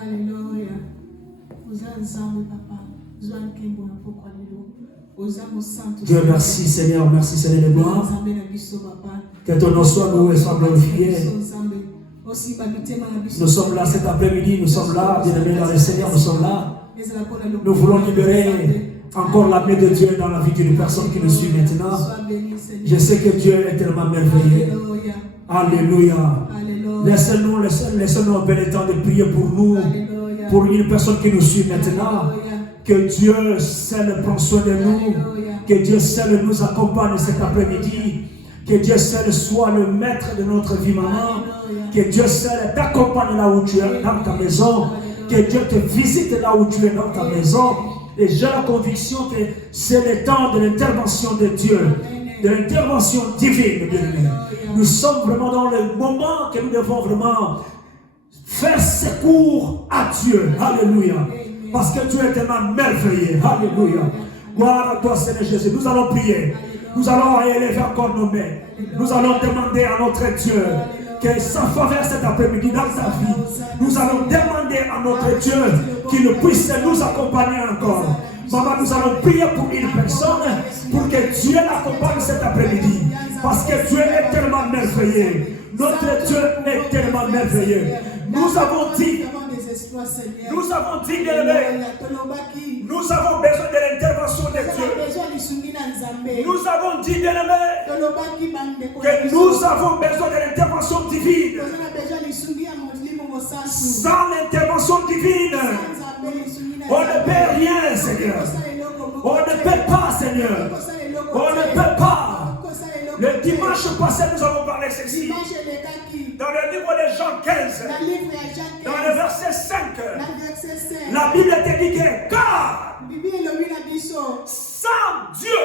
Alléluia. Dieu merci Seigneur, merci Seigneur de gloire. Que ton nom soit loué et soit glorifié. Nous sommes là cet après-midi, nous sommes là, bien-aimés dans le Seigneur, nous sommes là. Nous voulons libérer encore la main de Dieu dans la vie d'une personne qui nous suit maintenant. Je sais que Dieu est tellement merveilleux. Alléluia. Laissez-nous un bel temps de prier pour nous, pour une personne qui nous suit maintenant. Que Dieu seul prend soin de nous. Que Dieu seul nous accompagne cet après-midi. Que Dieu seul soit le maître de notre vie, maman. Que Dieu seul t'accompagne là où tu es dans ta maison. Que Dieu te visite là où tu es dans ta maison. Et j'ai la conviction que c'est le temps de l'intervention de Dieu, de l'intervention divine. Nous sommes vraiment dans le moment que nous devons vraiment faire secours à Dieu. Alléluia. Parce que Dieu est tellement merveilleux. Alléluia. Gloire à toi, Seigneur Jésus. Nous allons prier. Nous allons élever encore nos mains. Nous allons demander à notre Dieu que sa faveur cet après-midi dans ta vie. Nous allons demander à notre Dieu qu'il puisse nous accompagner encore. Maman, nous allons prier pour une personne pour que Dieu l'accompagne cet après-midi. Parce que Dieu est tellement merveilleux. Notre Dieu est tellement merveilleux. Nous avons dit, nous avons besoin de l'intervention de Dieu. Nous avons dit, que nous avons besoin de l'intervention divine. Sans l'intervention divine, on ne peut rien, Seigneur. On ne peut pas, Seigneur. On ne peut pas. Le dimanche passé, nous avons parlé ceci. Dans le livre de Jean 15, dans le verset 5, la Bible te dit que car sans Dieu,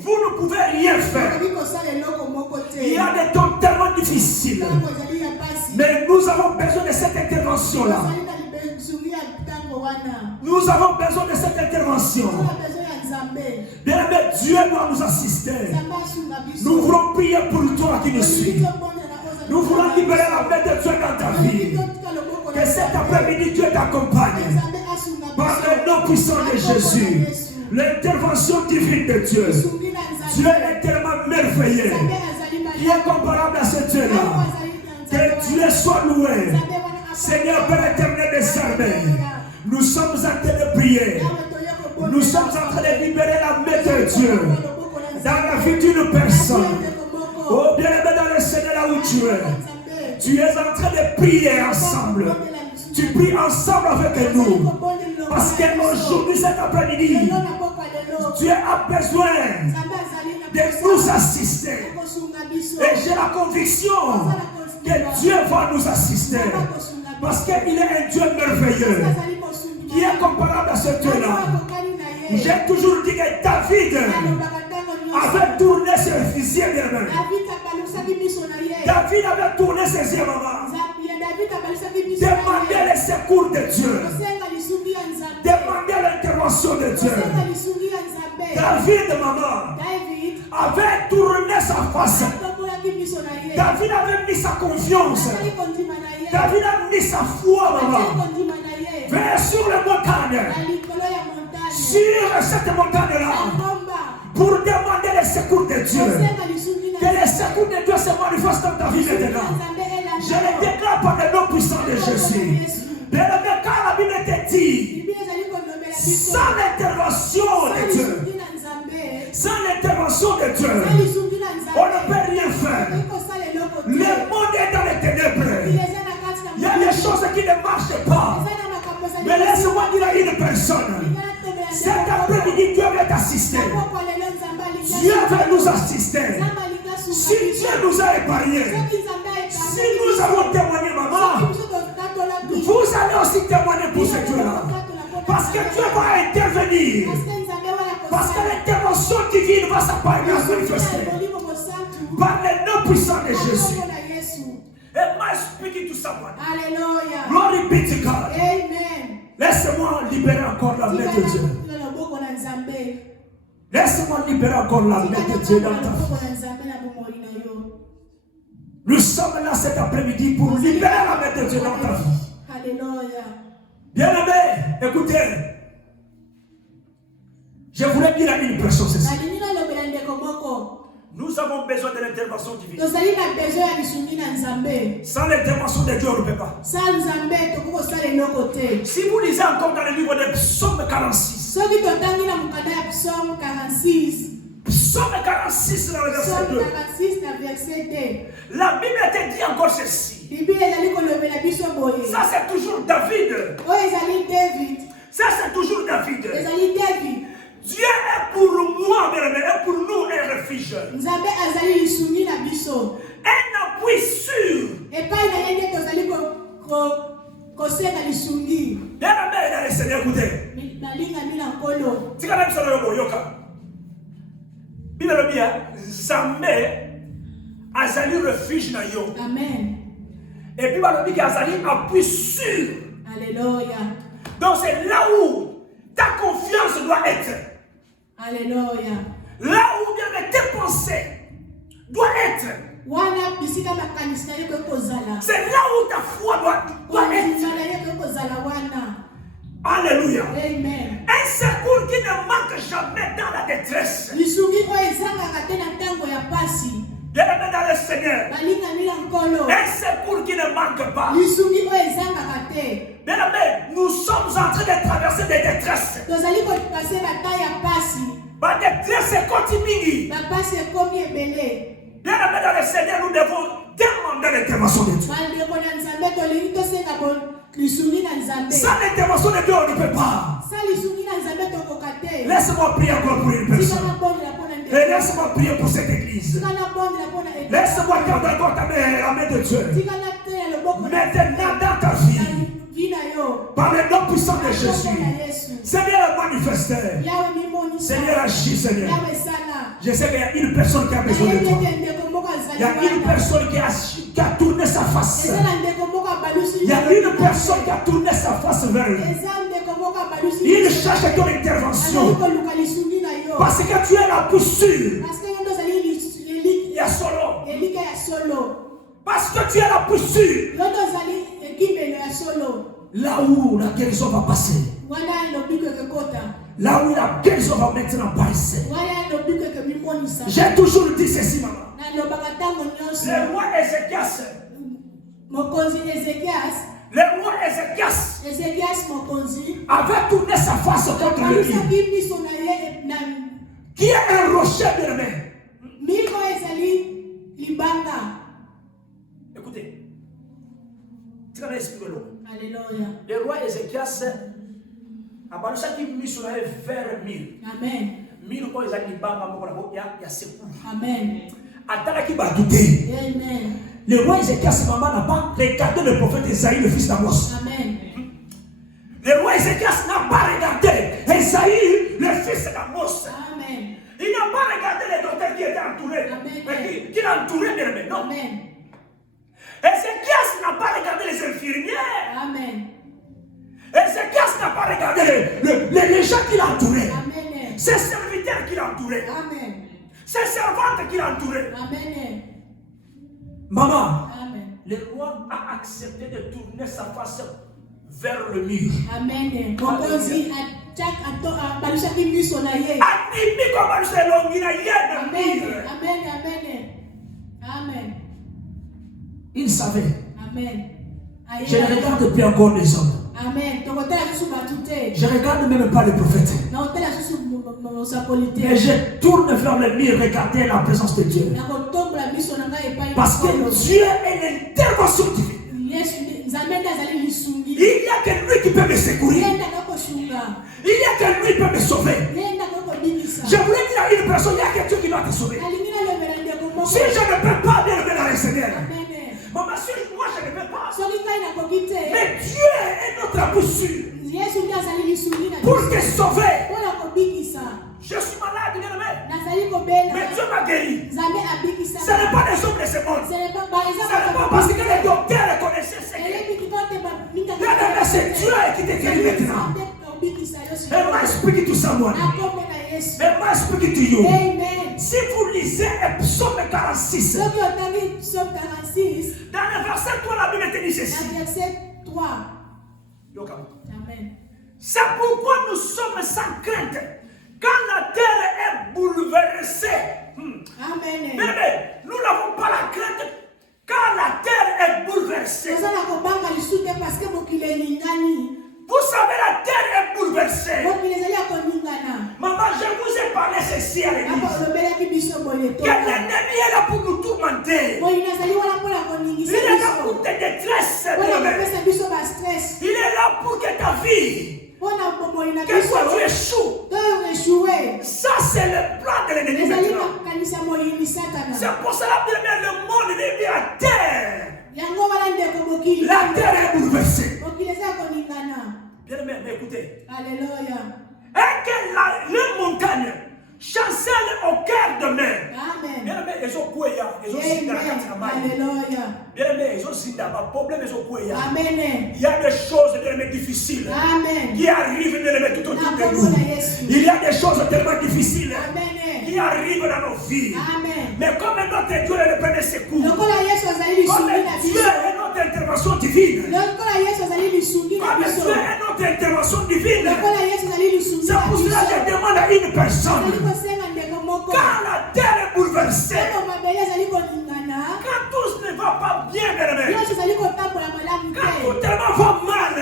vous ne pouvez rien faire. Il y a des temps tellement difficiles. Mais nous avons besoin de cette intervention-là. Nous avons besoin de cette intervention. Bien, Dieu doit nous assister. Nous voulons prier pour toi qui nous suis. Nous voulons libérer la main de Dieu dans ta vie. Que cet après-midi, Dieu t'accompagne. Par le nom puissant de Jésus. L'intervention divine de Dieu. Dieu est tellement merveilleux. Qui est comparable à ce Dieu-là. Que Dieu soit loué. Seigneur Père éternel des armées. Nous sommes en train de prier. Nous sommes en train de libérer la main de Dieu dans la vie d'une personne. Oh bien-aimé dans le Seigneur là où tu es. Tu es en train de prier ensemble. Tu pries ensemble avec nous. Parce qu'aujourd'hui, cet après-midi, Dieu a besoin de nous assister. Et j'ai la conviction que Dieu va nous assister. Parce qu'il est un Dieu merveilleux. Qui est comparable à ce Dieu-là. J'ai toujours dit que David avait tourné ses yeux vers lui. David avait tourné ses yeux, maman. Demandez le secours de Dieu. Demandez l'intervention de Dieu. David, maman, avait tourné sa face. David avait mis sa confiance. David a mis sa foi, maman, vers sur le montagne. Sur cette montagne-là. Pour demander le secours de Dieu. Que le secours de Dieu se manifeste dans ta vie maintenant. Je le déclare par le nom puissant de Jésus. Bien, quand la Bible te dit, sans l'intervention de Dieu, sans l'intervention de Dieu, on ne peut rien faire. Le monde est dans les ténèbres. Il y a des choses qui ne marchent pas. Mais laisse-moi dire à une personne, cet après-midi, Dieu va t'assister. Dieu va nous assister. Si Dieu nous a épargnés, si nous avons témoigné, maman, vous allez aussi témoigner pour ce Dieu-là. Parce que Dieu va intervenir. Parce que l'intervention divine va s'apparaître manifester. Par le nom puissant de Jésus. Am I speaking to someone? Alléluia. Glory be to God. Amen. Laisse-moi libérer encore la main de Dieu. Laisse-moi libérer encore la main de Dieu dans ta vie. Nous sommes là cet après-midi pour libérer la main de Dieu dans ta vie. Bien-aimé, écoutez. Je voulais dire à une personne ceci. Nous avons besoin de l'intervention divine. Sans l'intervention de Dieu, on ne peut pas. Si vous lisez encore dans le livre de Psaume 46. Psaume 46 dans le verset 2. La Bible te dit encore ceci. Ça c'est toujours David. Ça c'est toujours David. Dieu est pour moi, et pour nous un refuge. Un appui sûr. Bien aimé dans le Seigneur, écoutez. Zambé azali refuge na yo. Amen. Et puis balobi ki azali appui sûr. Alléluia. Donc c'est là où ta confiance doit être. Alléluia. Là où bien tes pensées doivent être. C'est là où ta foi doit être. Alléluia. Amen. Un secours qui ne manque jamais dans la détresse. Bien-aimé dans le Seigneur. Un secours qui ne manque pas. Bien-aimé, nous sommes en train de traverser des détresses. Ma détresse continue. Bien-aimé dans le Seigneur, nous devons demander l'intervention de Dieu. Sans l'intervention de Dieu, on ne peut pas. Laisse-moi prier encore pour une personne. Et laisse-moi prier pour cette église. Laisse-moi garder encore ta main de Dieu. Maintenant dans ta vie, par le nom puissant de Jésus, Seigneur manifesté. Seigneur agis, Seigneur. Je sais qu'il y a une personne qui a besoin de toi. Il y a une personne qui a tourné sa face. Il y a une personne qui a tourné sa face vers lui. Il cherche ton intervention. Parce que tu es là pour sûr. Il y a solo. Parce que tu es là pour sûr. Là où la guérison va passer. Là où la guérison va maintenant passer. J'ai toujours dit ceci, maman. Le roi Ézéchias. Le roi Ézéchias avait tourné sa face contre le mur. Qui est un rocher de la mer. Écoutez. Alléluia. Le roi Ézéchias a parlé ça qui mis sur la vers mille. Amen. Mille quoi ils ont banga moko il y a secours. Amen. Attends qui va douter. Amen. Le roi Ézéchias maman n'a pas regardé le prophète Esaïe le fils d'Amos. Amen. Le roi Ézéchias n'a pas regardé Esaïe le fils d'Amos. Amen. Il n'a pas regardé les docteurs qui étaient entourés. Amen. Qui l'a entouré de lui. Non. Amen. Ézéchias n'a pas regardé les infirmières. Amen. Ézéchias n'a pas regardé les gens qui l'entouraient. Amen. Ses serviteurs qui l'entouraient. Amen. Ses servantes qui l'entouraient. Amen. Maman, amen. Le roi a accepté de tourner sa face vers le mur. Amen. Amen. Il savait. Amen. Je ne regarde plus encore les hommes. Amen. Je regarde même pas les prophètes. Mais je tourne vers le mur, regarder la présence de Dieu. Parce que Dieu est l'intervention divine. Il n'y a que lui qui peut me secourir. Il n'y a que lui qui peut me sauver. Je voulais dire à une personne, il y a que Dieu qui va te sauver. Si je ne peux pas bien lever dans le Seigneur. Maman, si moi je ne peux pas. Mais Dieu est notre appui sûr. Pour te sauver. Je suis malade, bien-aimé. Mais Dieu m'a guéri. Ce n'est pas des hommes de ce monde. Ce n'est pas parce que les docteurs connaissaient ce que. Bien-aimé, c'est Dieu qui te guérit maintenant. Am I speaking to someone? Am I speaking to you? Amen. Si vous lisez Psaume 46, dans le verset 3, la Bible te dit ceci. Amen. C'est pourquoi nous sommes sans crainte. Quand la terre est bouleversée, Amen. mais nous n'avons pas la crainte quand la terre est bouleversée. Vous savez, la terre est bouleversée. Maman, je vous ai parlé ceci à l'église. Que l'ennemi est là pour nous tourmenter. Il est là pour tes détresses. Il est là pour que ta vie, que toi tu échoues. Ça, c'est le plan de l'ennemi maintenant. C'est pour cela que le monde est mis à terre. La terre est bouleversée. Bien aimé, écoutez. Alléluia. Et que les montagnes chancellent au cœur de mer. Amen. Bien aimé, ils ont quoi ya? Ils ont Zinda. Alléluia. Bien aimé, ils ont Zinda. Pas problème, ils ont quoi ya? Amen. Il y a des choses tellement difficiles. Amen. Qui arrivent bien aimé tout autour de nous. Il y a des choses tellement difficiles. Amen. Qui arrivent dans nos vies. Amen. Mais comme notre Dieu est le premier secours. Comme Dieu Dieu est notre intervention divine. Comme Dieu est notre intervention divine. C'est pour cela que je demande à une personne. Quand la terre est bouleversée, quand tout ne va pas bien, quand tout tellement va mal,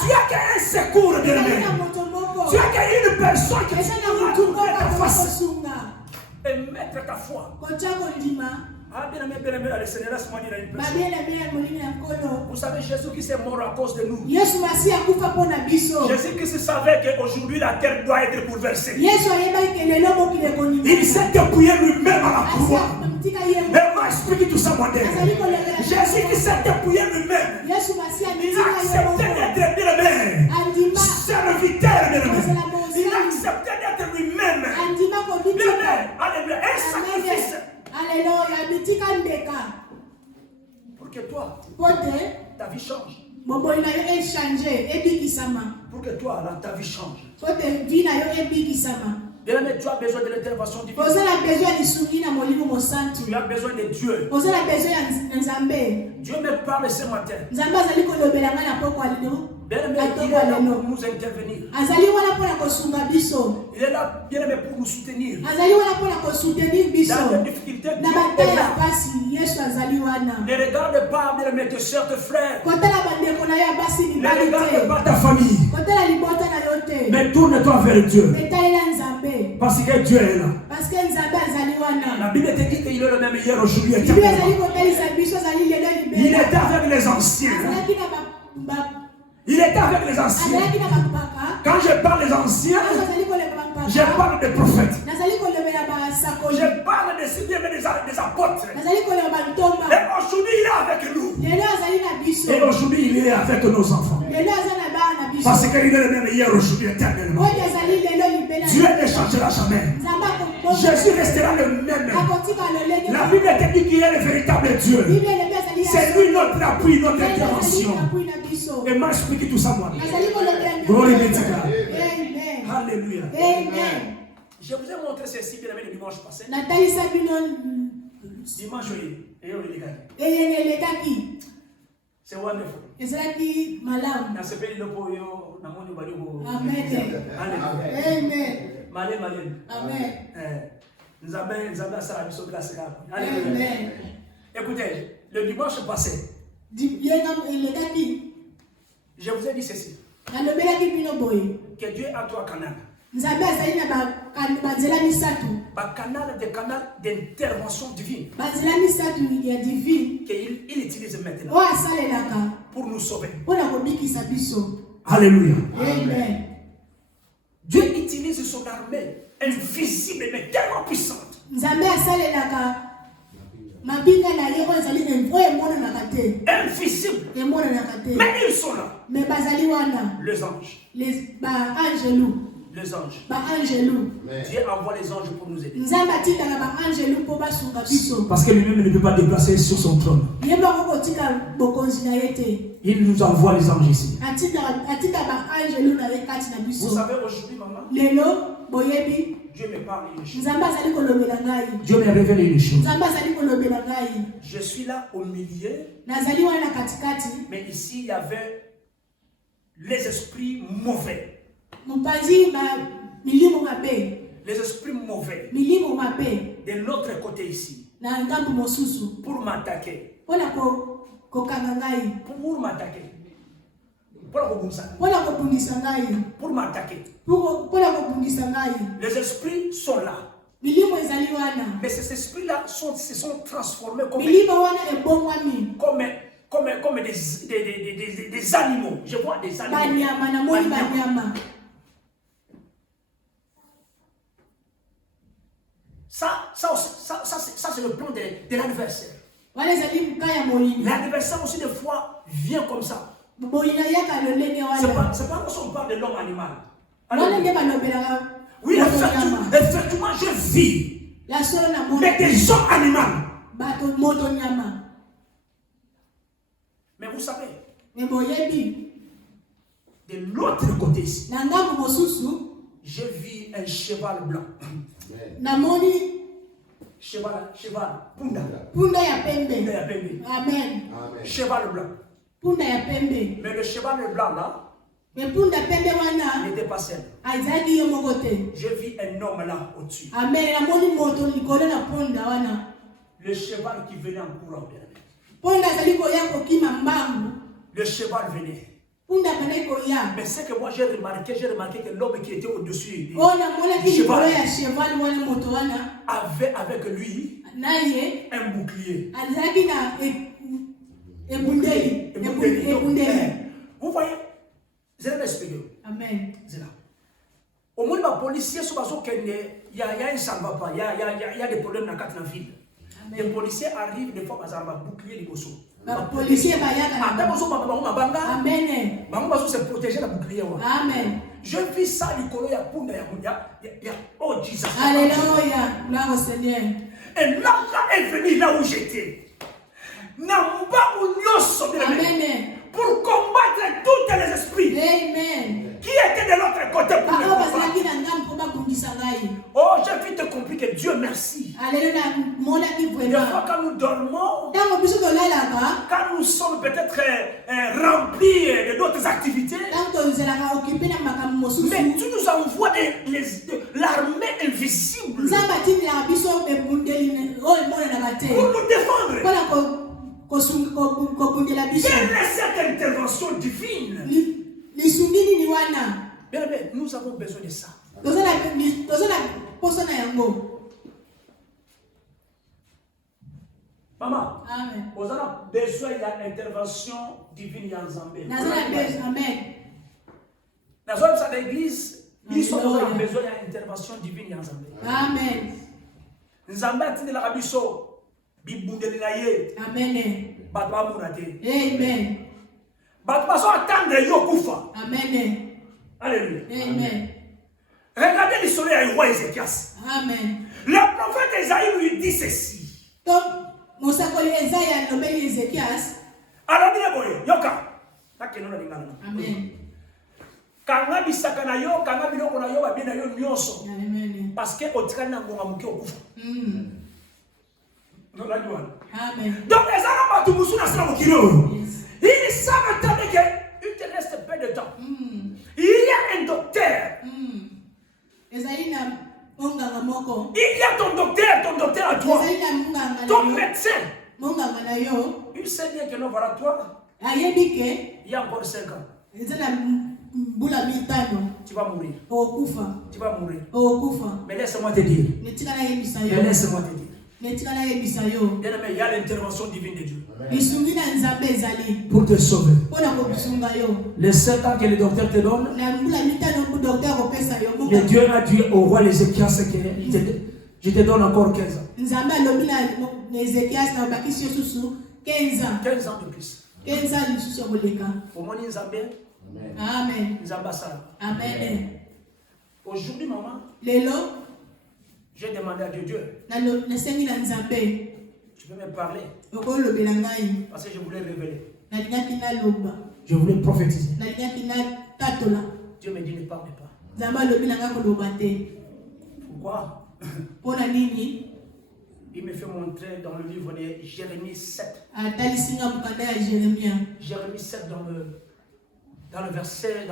tu as qu'un secours, bien-aimé. Tu as qu'une personne qui va tourner ta face et mettre ta foi. Ah, bien aimé, le Seigneur, laisse-moi dire à une personne. Vous savez, Jésus qui est mort à cause de nous. Jésus qui savait qu'aujourd'hui la terre doit être bouleversée. Il s'est dépouillé lui-même à la croix. Et m'a expliqué tout ça moi-même. Jésus qui s'est dépouillé lui-même. Il a accepté d'être bien-aimé. Serviteur, bien-aimé. Il a accepté d'être lui-même. Bien-aimé, alléluia. Un sacrifice. Alléluia. Pour que toi, ta vie change. Pour que toi, ta vie change. Bien-aimé, tu as besoin de l'intervention divine. Tu as besoin de Dieu. Dieu me parle ce matin. Bien-aimé, il est là pour nous intervenir. Il est là, bien-aimé, pour nous soutenir. Dans les difficultés, Dieu est là. Ne regarde pas, bien-aimé, tes soeurs, tes frères. Ne regarde pas ta famille. Mais tourne-toi vers Dieu. Parce que Dieu est là. La Bible te dit qu'il est le même hier, aujourd'hui et éternellement. Il était avec les anciens. Il était avec les anciens. Quand je parle des anciens, je parle des prophètes. Je parle des apôtres. Et aujourd'hui, il est avec nous. Et aujourd'hui, il est avec nos enfants. Parce qu'il est le même hier, aujourd'hui, éternellement. Dieu ne changera jamais. Jésus restera le même. La Bible te dit qu'il est le véritable Dieu. C'est lui notre appui, notre intervention. Et m'a expliqué tout ça moi. Gloire be to God. Alléluia. Amen. Je vous ai montré ceci bien le dimanche passé. Dimanche, c'est wonderful. Dans ce pays, Amen. Écoutez, le dimanche passé, je vous ai dit ceci. Que Dieu a trois canaux. Canal d'intervention divine. Qu'il utilise maintenant pour nous sauver. Alléluia. Amen. Dieu utilise son armée invisible mais tellement puissante. Invisible. Mais ils sont là. Les anges. Les anges. Dieu envoie les anges pour nous aider. Parce que lui-même ne peut pas déplacer sur son trône. Il nous envoie les anges ici. Vous savez, aujourd'hui, maman, Dieu me parle une chose. Dieu me révèle une chose. Je suis là au milieu. Mais ici, il y avait les esprits mauvais. Mupanzi milimo mabe. Les esprits mauvais. Milimo mabe. De l'autre côté ici. Na ngambo mosusu. Pour m'attaquer. Pona ko kangangai. Pour m'attaquer. Pour m'attaquer. Les esprits sont là. Mais ces esprits-là se sont transformés comme des animaux. Je vois des animaux. Ça c'est le plan de l'adversaire. L'adversaire aussi des fois vient comme ça. C'est pas parce qu'on parle de l'homme animal. Oui, effectivement, je vis. Mais des hommes animaux. Mais vous savez, de l'autre côté ici, je vis un cheval blanc. Cheval, punda. Punda ya pembe. Amen. Cheval blanc. Punda ya pembe. Mais le cheval blanc là, mais punda pembe wana n'était pas seul. Azali yo mokote. Je vis un homme là au-dessus. Amen. La moni moto likolo na punda wana. Le cheval qui venait en courant. Punda zali ko ya ko kima mbangu. Le cheval venait. Punda venait ko ya. Mais c'est que moi j'ai remarqué que l'homme qui était au-dessus du cheval wana moto wana avait avec lui naye un bouclier. Azali na ebundeli. Vous voyez, je vais m'expliquer. Amen. C'est là. Au moins, les policiers sont il y a un salva pas, il y a des problèmes dans la ville. Les policiers arrivent des fois à bouclier les bossos. Les policiers Amen. Se protéger la bouclier. Amen. Je vis ça du colon, il y a oh Jesus. Alléluia, gloire au Seigneur. Et là est venu là où j'étais. Amen. Pour combattre tous les esprits. Amen. Qui étaient de l'autre côté pour me combattre. Oh, j'ai vite compris que Dieu merci. Des fois quand nous dormons, quand nous sommes peut-être remplis de d'autres activités, mais tu nous envoies l'armée invisible pour nous défendre. Quelle est cette intervention divine? Bien, nous avons besoin de ça. Maman, vous avez besoin de l'intervention divine en Zambie. Dans l'église, ils ont besoin de l'intervention divine en Zambie. Amen. Zambie a tenu la rabisso. Amen. Amen. Amen. Alléluia. Amen. Regardez l'histoire du roi Ézéchias. Amen. Le prophète Esaïe lui dit ceci. Donc, Ézéchias. Alors, yoka. Amen. Kanga bisaka na yo, kanga biloko na yo, babi na yo nyonso. Amen. Parce que otikali na ngonga muke okufa. Amen. Donc les Arabes tout musu na sala mokilo. Ils savent tellement que il te reste peu de temps. Il y a un docteur. Il y a ton docteur à toi. Ton médecin. Il sait bien que non, voilà toi. Il y a encore 5 ans. Tu vas mourir. Tu vas mourir. Mais laisse-moi te dire. Il y a l'intervention divine de Dieu pour te sauver. Les 7 ans que le docteur te donne, le Dieu a dit au roi Ézéchias que je te donne encore 15 ans. 15 ans de plus. Pour moi, Amen. Amen. Aujourd'hui, maman, j'ai demandé à Dieu, tu peux me parler parce que je voulais révéler. Je voulais prophétiser. Dieu me dit ne parle pas. Pourquoi? Il me fait montrer dans le livre de Jérémie 7. Jérémie 7 dans le Dans le verset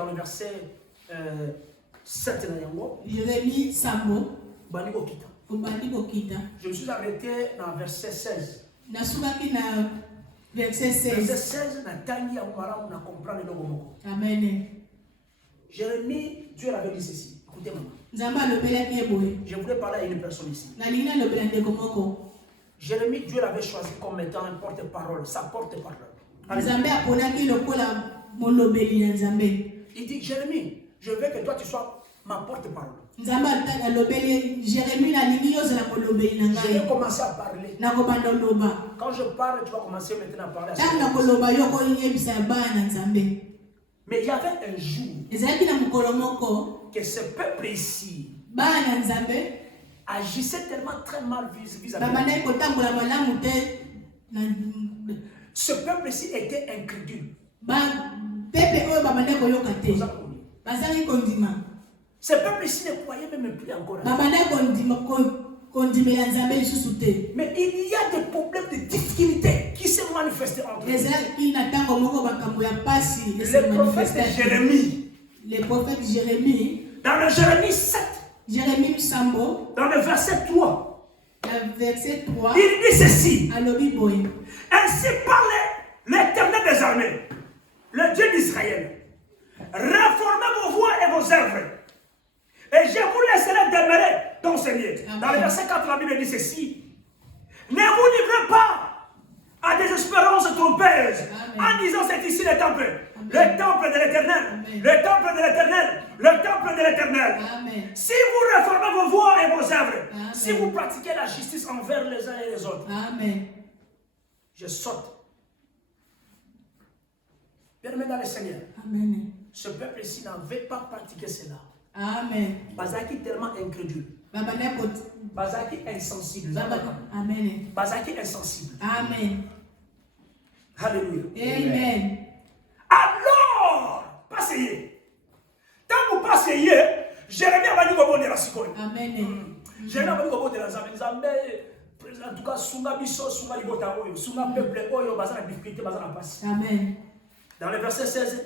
7, Jérémie Sambo. Je me suis arrêté dans verset 16. Verset 16. Verset 16, Amen. Jérémie, Dieu l'avait dit ceci. Écoutez, maman. Je voulais parler à une personne ici. Jérémie, Dieu l'avait choisi comme étant un porte-parole, sa porte-parole. Il dit, Jérémie, je veux que toi tu sois ma porte-parole. Je vais commencer à parler. Quand je parle, tu vas commencer maintenant à parler. Mais il y avait un jour que ce peuple ici agissait tellement très mal vis-à-vis. Ce peuple ici était incrédule. Ce peuple ici ne croyait même plus encore. Mais il y a des problèmes de difficulté qui se manifestent entre eux. Le prophète Jérémie, dans le Jérémie 7, dans le verset 3, il dit ceci. Ainsi parlait l'Éternel des armées, le Dieu d'Israël. Réformez vos voies et vos œuvres, et je vous laisserai demeurer dans ce lieu. Dans le verset 4, la Bible dit ceci. Ne vous livrez pas à des espérances trompeuses en disant c'est ici le temple. Le temple de l'Éternel. Le temple de l'Éternel. Le temple de l'Éternel. Si vous réformez vos voies et vos œuvres, si vous pratiquez la justice envers les uns et les autres, je saute. Bien-aimé dans le Seigneur. Ce peuple ici n'avait pas pratiqué cela. Amen. Bazaki tellement incrédule. Bazaki insensible. Amen. Bazaki insensible. Amen. Alléluia. Amen. Alors, passez. Tant que vous passez, Jérémie a dit que de la Sikoy. Amen. Jérémie a dit que de la Zambé. En tout cas, Sunga Bisso, Sunga Libota, Sunga Peuple, Oyo, Bazana difficulté, Bazana passe. Amen. Dans le verset 16,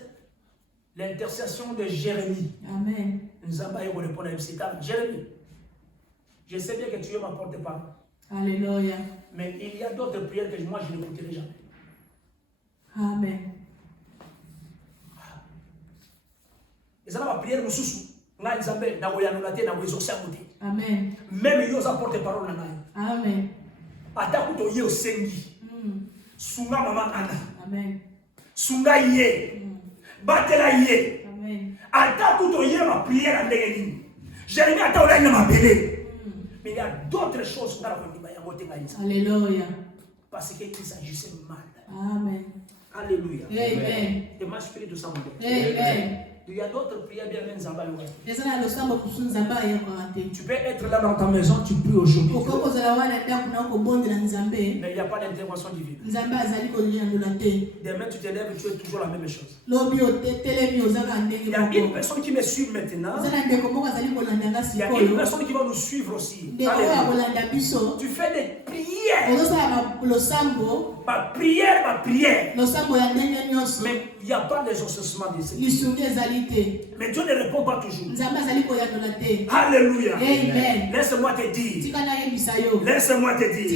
l'intercession de Jérémie. Amen. Nous avons répondu à Jérémie, je sais bien que tu es ma porte-parole. Alléluia. Mais il y a d'autres prières que moi je n'écouterai jamais. Amen. Et ça va prière nous sous. Amen. Même ils ont porte-parole. Amen. Atakuto ye osengi. Sunga mama ana. Amen. Sunga ye. Batela ye. Amen. Atakuto ye ma prière à l'égalité. Jérémie ataola ina ma belé. Mais il y a d'autres choses dans la vie. Alléluia. Parce qu'il s'agissait mal. Amen. Alléluia. Amen. Et ma spirit de sang. Amen. Il y a d'autres prières bien même Zamba. Tu peux être là dans ta maison, tu peux aujourd'hui. Mais il n'y a pas d'intervention divine. Demain tu te lèves, tu es toujours la même chose. Il y a une personne qui me suit maintenant. Il y a une personne qui va nous suivre aussi. Tu fais des prières. Ma prière. Mais il n'y a pas d'exaucement d'ici. Mais Dieu ne répond pas toujours. Alléluia. Amen. Laisse-moi te dire. Laisse-moi te dire.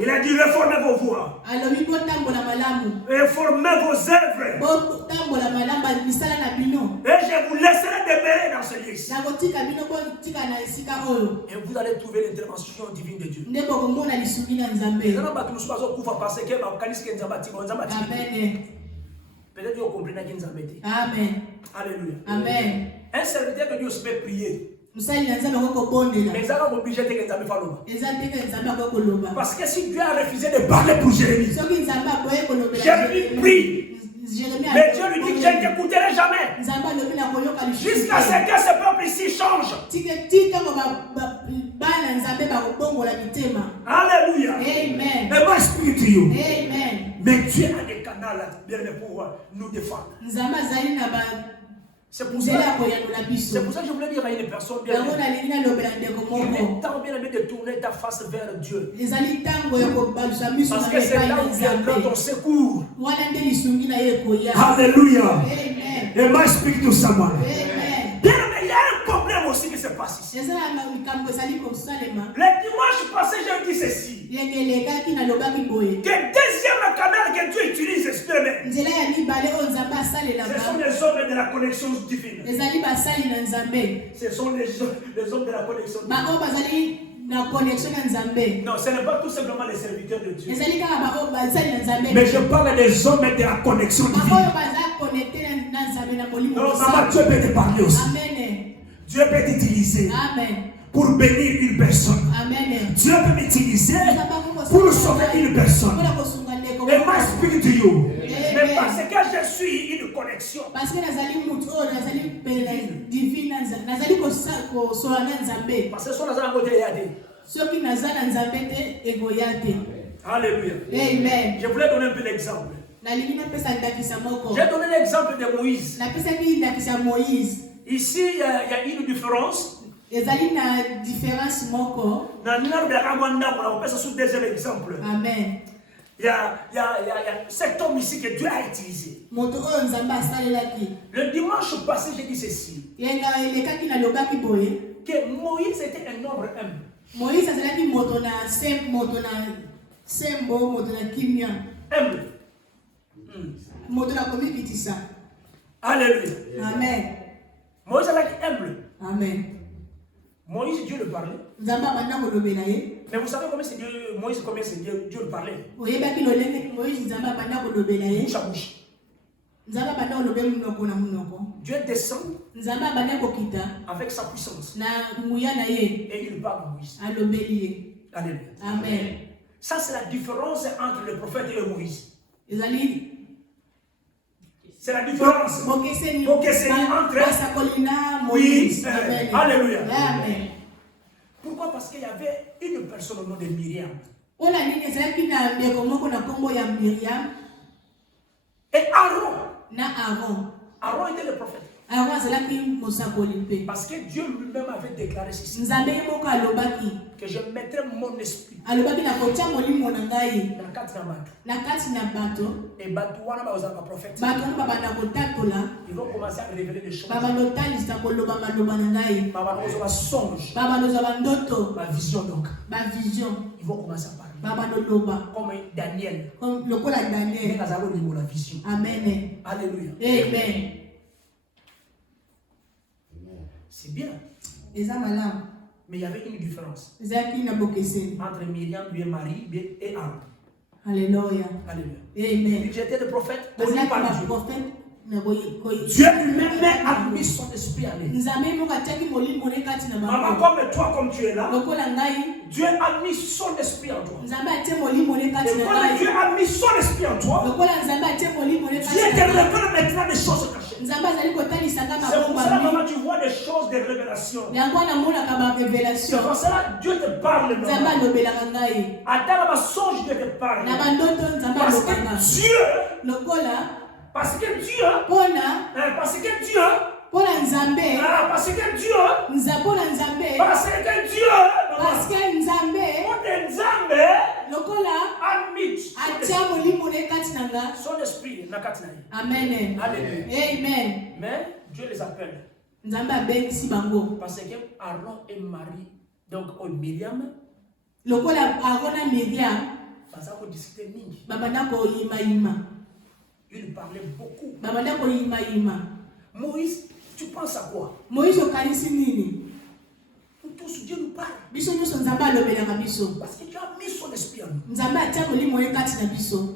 Il a dit réformez vos voies. Réformez vos œuvres. Et je vous laisserai demeurer dans ce lieu. Et vous allez trouver l'intervention divine de Dieu. Peut-être que vous comprenez qui nous a mis. Amen. Alléluia. Amen. Un serviteur de Dieu se peut prier. Mais ça va obliger de faire parce que si Dieu a refusé de parler pour Jérémie, Jérémie prie. Mais Dieu lui dit que je ne t'écouterai jamais. Jusqu'à ce que ce peuple ici change. Alléluia. Amen. Mais moi, spirituel. Amen. Mais Dieu a des canaux bien pour nous défendre. C'est pour ça que je voulais dire à une personne bien aimée. Il est temps bien aimé de tourner ta face vers Dieu. Parce que c'est là où viendra ton secours. Alléluia. Amen. It might speak to someone. Bien, mais il y a un problème aussi qui se passe ici. Le dimanche passé, j'ai dit ceci. Que deuxième canal que Dieu utilise, ce sont les hommes de la connexion divine. Ce sont les hommes de la connexion divine. Non, ce n'est pas tout simplement les serviteurs de Dieu. Mais je parle des hommes de la connexion divine. Non, maman, Dieu peut te parler aussi. Dieu peut t'utiliser pour bénir une personne. Dieu peut m'utiliser pour sauver une personne. Et moi, speak to you. Mais parce que je suis une connexion. Parce que alléluia. Amen. Je voulais donner un peu d'exemple. J'ai donné l'exemple de Moïse. Ici, il y a une différence. On peut se souvenir d'un exemple. Amen. Il y a cet homme ici que Dieu a utilisé. Le dimanche passé, j'ai dit ceci. Que Moïse était un homme humble. Moïse a dit Alléluia. Amen. Moïse a dit humble. Amen. Moïse, Dieu le parlait. Mais vous savez comment c'est Dieu, Moïse, combien c'est Dieu le parlait? Bouche à bouche. Dieu descend avec sa puissance. Et il parle à Moïse. Alléluia. Amen. Ça, c'est la différence entre le prophète et Moïse. C'est la différence. Entre Moïse. Alléluia. Amen. Pourquoi? Parce qu'il y avait une personne au nom de Myriam. Et Aaron. Aaron était le prophète. Parce que Dieu lui-même avait déclaré ceci. Que je mettrai mon esprit. Et prophète. Ils vont commencer à révéler des choses. Songe. Ma vision donc. Ils vont commencer à parler. Comme Daniel. La vision. Amen. Alléluia. Amen. C'est bien. Mais il y avait une différence entre Myriam, bien Marie et Aaron. Alléluia. Alléluia. Amen. J'étais le prophète. Connu par Dieu. Dieu lui-même a mis son esprit à lui. Maman, comme toi, comme tu es là, Dieu a mis son esprit en toi. Et quand Dieu a mis son esprit en toi, Dieu te révèle maintenant des choses cachées. C'est pour cela, maman, tu vois des choses de révélation. C'est pour cela que Dieu te parle. Attends, ma songe, Dieu te parle. Parce que Dieu, parce que Dieu, a mis son esprit. Amen. Alléluia. Amen. Mais Dieu les appelle. Parce que Aaron et Marie, donc Myriam, parce qu'on discutait mingi. Il parlait beaucoup. Moïse, tu penses à quoi? Nous tous, Dieu nous parle. Parce que tu as mis son esprit en nous.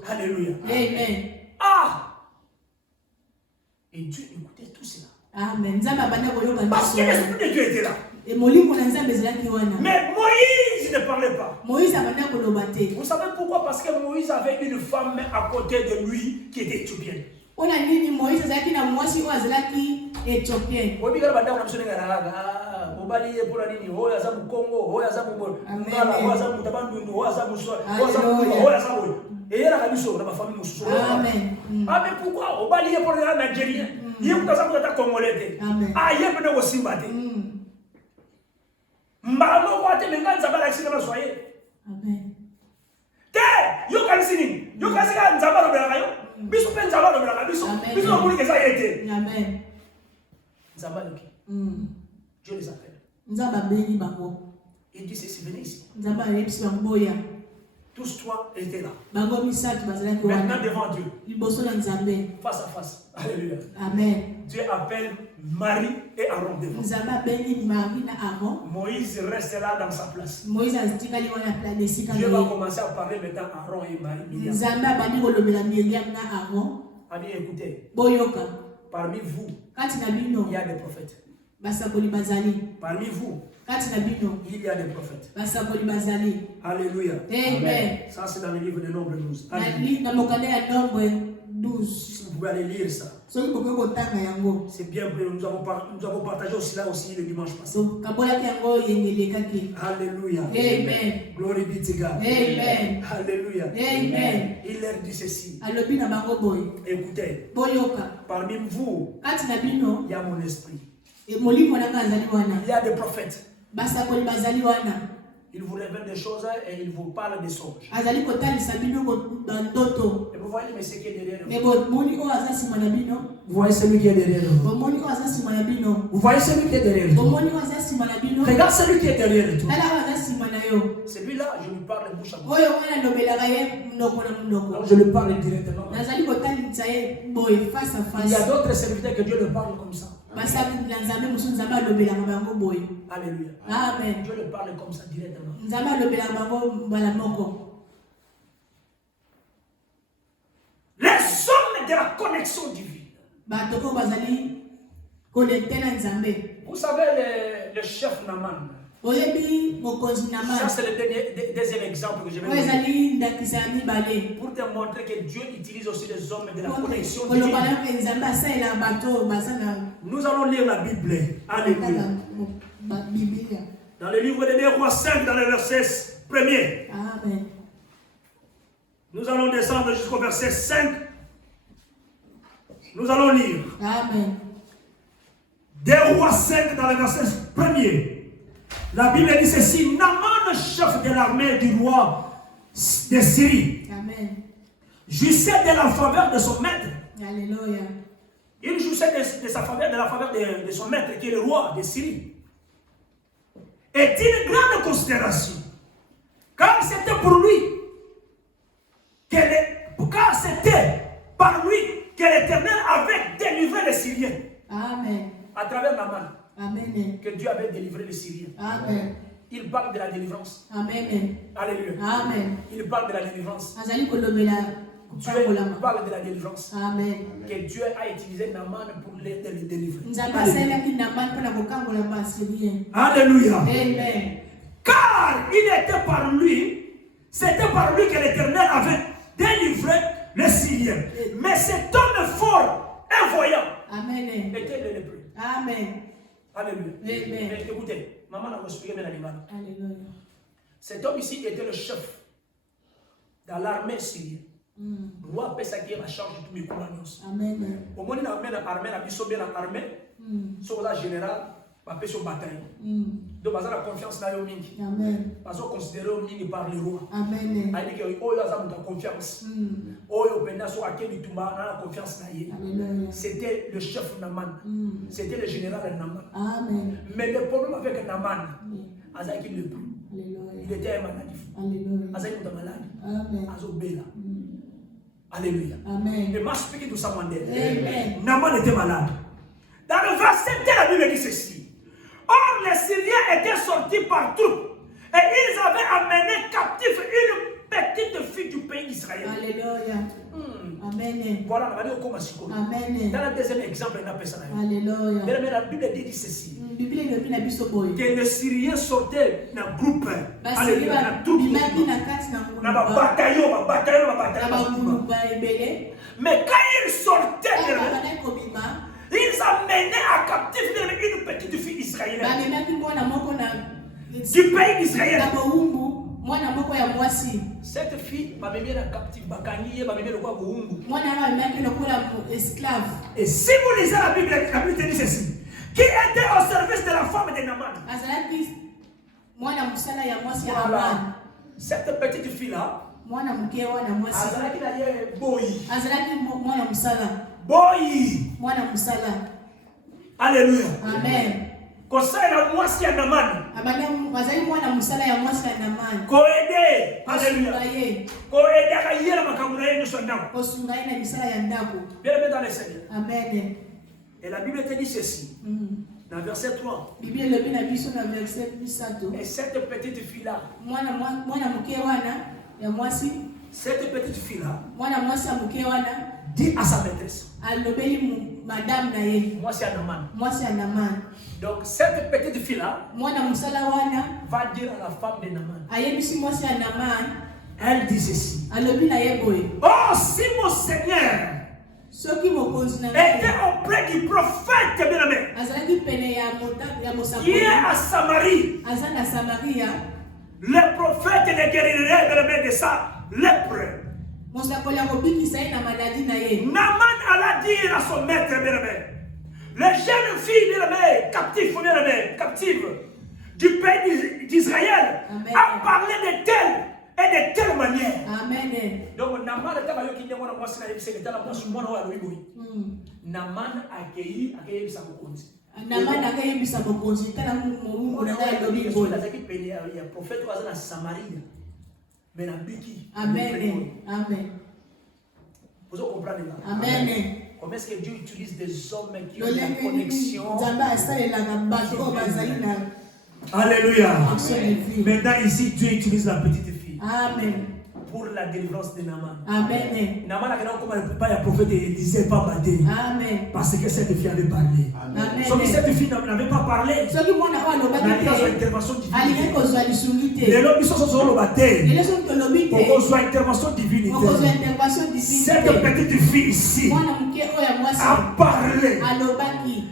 Alléluia. Amen. Ah! Et Dieu écoutait tout cela. Amen. Parce que l'esprit de Dieu était là. Mais Moïse ne parlait pas. Vous savez pourquoi? Parce que Moïse avait une femme à côté de lui qui était éthiopienne. Et il a ma famille. Ah, mais pourquoi? Au Bali, pour les Nigériens. Il y a un Congolais. Ah, il y a un Simba. Mbamo wate menga nzamba la kisika soye. Amen. Te yo kanisini. Yo kasika nzamba lo bela kayo. Biso pe nzamba lo la biso. Biso ko li keza yete. Amen. Nzamba loki. Dieu les appelle. Nzamba beni bango. Il dit ceci, venez ici. Nzamba repsi bangoya. Tous trois étaient là. Bango misatu bazala ko. Maintenant devant Dieu. Liboso na Nzambe. Face à face. Alléluia. Amen. Dieu appelle Marie et Aaron devant. Nzamba beni Marie na Aaron. Moïse reste là dans sa place. Moïse atikali wana place sika. Dieu va commencer à parler maintenant à Aaron et Marie. Nzamba bani kolobela Miriam na Aaron. Amis, écoutez. Boyoka. Parmi vous, kati na bino il y a des prophètes. Basakoli bazali. Parmi vous, kati na bino il y a des prophètes. Basakoli bazali. Alléluia. Amen. Ça c'est dans le livre de Nombre 12. Na mokanda ya Nombre 12. Vous pouvez aller lire ça. C'est bien, nous avons partagé aussi là aussi le dimanche passé. Alléluia. Amen. Glory be to God. Amen. Alléluia. Amen. Il leur dit ceci. Écoutez. Parmi vous, il y a mon esprit. Il y a des prophètes. Il vous révèle des choses et il vous parle des songes. Et vous voyez, mais ce qui est derrière vous. Vous voyez celui qui est derrière vous. Vous voyez celui qui est derrière vous. Regarde celui qui est derrière toi. Celui-là, je lui parle bouche à bouche. Je lui parle directement. Il y a d'autres serviteurs que Dieu leur parle comme ça. Alléluia. Amen. Dieu le parle comme ça directement. Les hommes de la connexion divine. Vous savez le chef Naman. Ça c'est le deuxième exemple que je vais donner. Pour te montrer que Dieu utilise aussi les hommes de la connexion divine. Nous allons lire la Bible. Alléluia. Dans le livre de 2 Rois 5, dans le verset 1er. Amen. Nous allons descendre jusqu'au verset 5. Nous allons lire. Amen. 2 Rois 5, dans le verset 1er. La Bible dit ceci. Naman, chef de l'armée du roi de Syrie, jouissait de la faveur de son maître. Alléluia. Il jouissait de sa faveur, de la faveur de son maître, qui est le roi de Syrie. Et d'une grande considération, car c'était pour lui, par lui que l'Éternel avait délivré les Syriens. Amen. À travers Naman. Amen. Que Dieu avait délivré les Syriens. Amen. Il parle de la délivrance. Amen. Alléluia. Amen. Il parle de la délivrance. Dieu parle de la délivrance. Amen. Que Dieu a utilisé Naman pour les délivrer. Alléluia. Amen. Car il était par lui, c'était par lui que l'Éternel avait délivré les Syriens. Mais cet homme fort et voyant était le lépreux. Amen. Alléluia. Amen. Mais écoutez, maman a expliqué bien l'animal. Alléluia. Cet homme ici était le chef dans l'armée syrienne. Roi Pessa qui est en charge de tous les compagnons. Amen. Au moment où l'armée a armé, sur la générale, on a fait son bataille. Donc, on a la confiance dans le mingi. On a considéré le mingi par le roi. Amen. On a dit que oh, a confiance. Oh, il a confiance. C'était le chef Naman. C'était le général Naman. Amen. Mais le problème avec Naman, il était un maladif. Il était malade. Alléluia. Amen. Et moi, je explique tout ça, Amen. Naman était malade. Dans le verset 2, la Bible dit ceci. Or, les Syriens étaient sortis par troupes et ils avaient amené captif une petite fille du pays d'Israël. Alléluia. Amen. Voilà, on va dire comment c'est. Amen. Dans le deuxième exemple, on appelle ça. Alléluia. Mais la Bible dit ceci. Que les Syriens sortaient dans le groupe. Alléluia. Dans le groupe. Dans le bataillon. Mais quand ils sortaient, ils amenaient à captif une petite fille israélienne du pays d'Israël. Cette fille m'a mis en captif. Et si vous lisez la Bible dit ceci. Qui était au service de la femme de Naman. Voilà. Cette petite fille-là, Mwana mke wana mwasi. Azalaki na ye boy. Azalaki mwana musala. Boy. Mwana musala. Alléluia. Amen. Conseil la mwasi ya Namani. Bazali mwana musala ya mwasi ya Namani. Koede. Alléluia. Koede akayela makambo na yeye ndako. Kosunga ye na misala ya ndako. Bien dans le Seigneur. Amen. Et la Bible te dit ceci. Dans verset 3. Bible le bina biso na verset 3. Et cette petite fille là. Mwana mke wana ya mwasi. Cette petite fille là. Mwana mwasi mke wana dit à sa maîtresse. Alobeli madame na ye. Mwasi ya Namani. Mwasi ya Namani. Donc cette petite fille là. Mwana musala wana va dire à la femme de Namani. Ayebisi mwasi ya Namani. Elle dit ceci. Alobi na ye boye. Oh si mon Seigneur était auprès du prophète bien-aimé qui est à Samarie. Le prophète le guérirait bien-aimé de sa lèpre. Naman alla dire à son maître bien-aimé, les jeunes filles bien-aimées, captives du pays d'Israël, a parlé de telle et de telle manière. Amen. Donc Naman Naman accueilli sa bokonzi. Naman accueilli sa bokonzi. Il y a prophète qui est en Samarie. Mais na biki. Amen. Amen. Vous comprenez là? Amen. Comment est-ce que Dieu utilise des hommes qui ont la connexion? Alléluia. Maintenant ici Dieu utilise la petite fille. Amen. Pour la délivrance de Naman. Amen. Naman a comment le prophète disait pas battre. Amen. Parce que cette fille avait parlé. Amen. Sauf que cette fille n'avait pas parlé. Il y a une intervention divine. Les lobbies sont sur le baptême. Pour une intervention divine. Cette petite fille ici a parlé.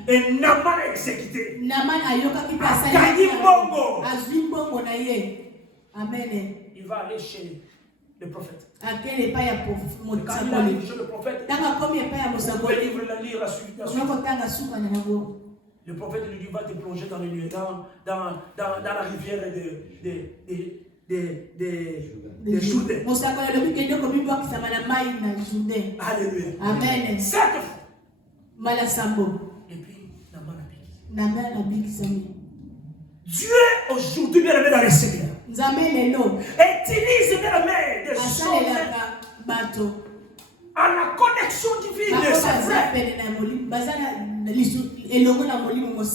Et Naman a exécuté. A gagné bongo. Amen. Il va aller chez le prophète. Quand il a chez le prophète, il livre la lire la suite. Le prophète lui dit, va te plonger dans la rivière de Jourdain. Alléluia. Amen. Cette Malasambo. Et puis, Naman a bikisami. Dieu aujourd'hui bien aimé dans le Seigneur utilise bien aimé des hommes à la connexion divine de sa frère.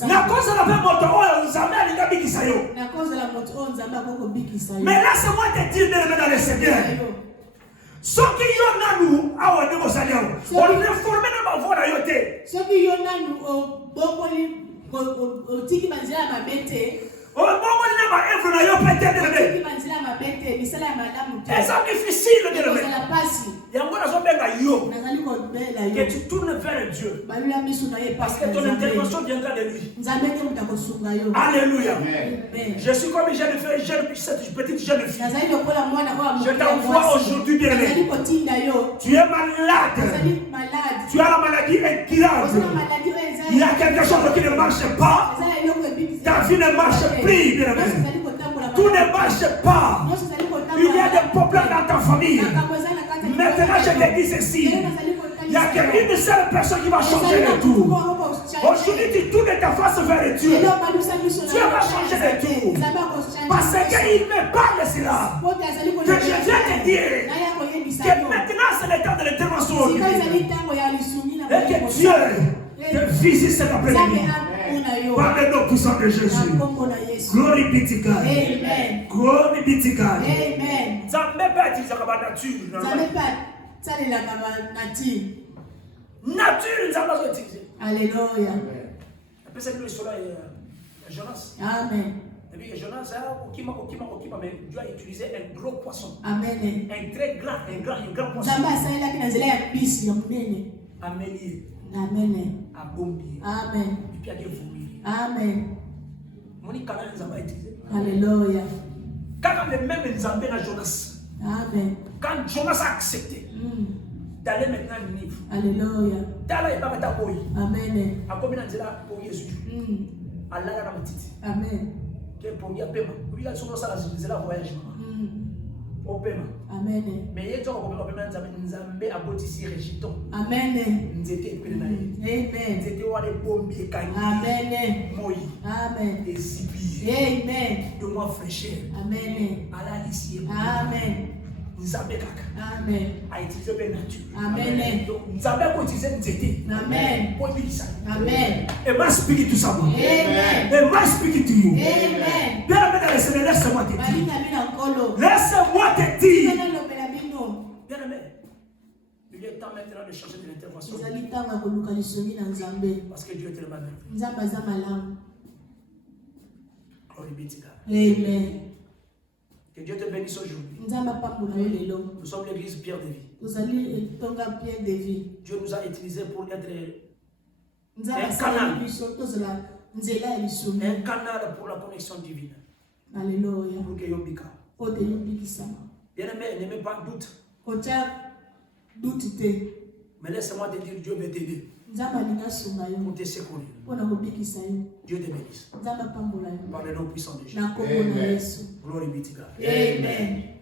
La cause de la paix mais là c'est moi qui dis bien aimé dans le Seigneur. Ce qui y a nous, on est formé dans ma voix à yoté. Ce qui y a nous, c'est difficile que tu tournes vers Dieu parce que ton intervention viendra de lui. Alléluia. Je suis comme cette petite jeune fille. Je t'envoie aujourd'hui bien aimé. Tu es malade. Tu as la maladie incurable. Il y a quelque chose qui ne marche pas. Ta vie ne marche plus, bien aimé. Tout ne marche pas. Il y a des problèmes dans ta famille. Maintenant, je te dis ceci. Il n'y a qu'une seule personne qui va changer le tout. Aujourd'hui, tu tournes ta face vers Dieu. Dieu va changer le tout. Parce qu'il me parle de cela. Que je viens te dire que maintenant, c'est le temps de l'intervention. Et que Dieu te visite cet après-midi. Par le nom puissant de Jésus. Glory be to God. Amen. Glory be to God. Amen. Nature, Alléluia. Après ça, le soleil, Jonas. Amen. Et puis Jonas, mais Dieu a utilisé un gros poisson. Amen. Un très grand, un grand poisson. Amélie. Amen. À Bombi. Amen. Et puis à Dieu vomir. Amen. Mon canal nous a utilisé. Alléluia. Quand le même Nzambé à Jonas. Amen. Quand Jonas a accepté d'aller maintenant à Ninive. Alléluia. D'aller à Bataboy. Amen. À combien de temps pour Jésus? Allah a dit. Amen. Que pour y a paiement. Oui, là, sur ça, c'est la voyage. Amen. Mais il y a des Nzambe abotisi rejeton. Amen. Nzete pena. Amen. Nzete wale bombi kanyi. Amen. Moi. Amen. Et zibi. Amen. De moi fraîcheur. Amen. Ala ici. Amen. Nzambe kaka. Amen. A utilisé la nature. Amen. Donc Nzambe a utilisé Nzete. Amen. Pour dire ça. Amen. Et moi, speak to someone. Amen. Et moi, speak to you. Amen. Père, laisse-moi te dire. Laisse-moi te dire. Bien-aimé, il est temps maintenant de changer de l'intervention. Parce que Dieu est tellement merveilleux. Glory be to God. Amen. Que Dieu te bénisse aujourd'hui. Nous sommes l'église Pierre de Vie. Dieu nous a utilisés pour être un canal pour la connexion divine. Alléluia. Pour que Yobika. Bien-aimé, n'aimez pas doute. Mais laisse-moi te dire, Dieu veut t'aider. Pour te secourir. Dieu te bénisse. Par le nom puissant de Jésus. Amen. Glory be to God. Amen.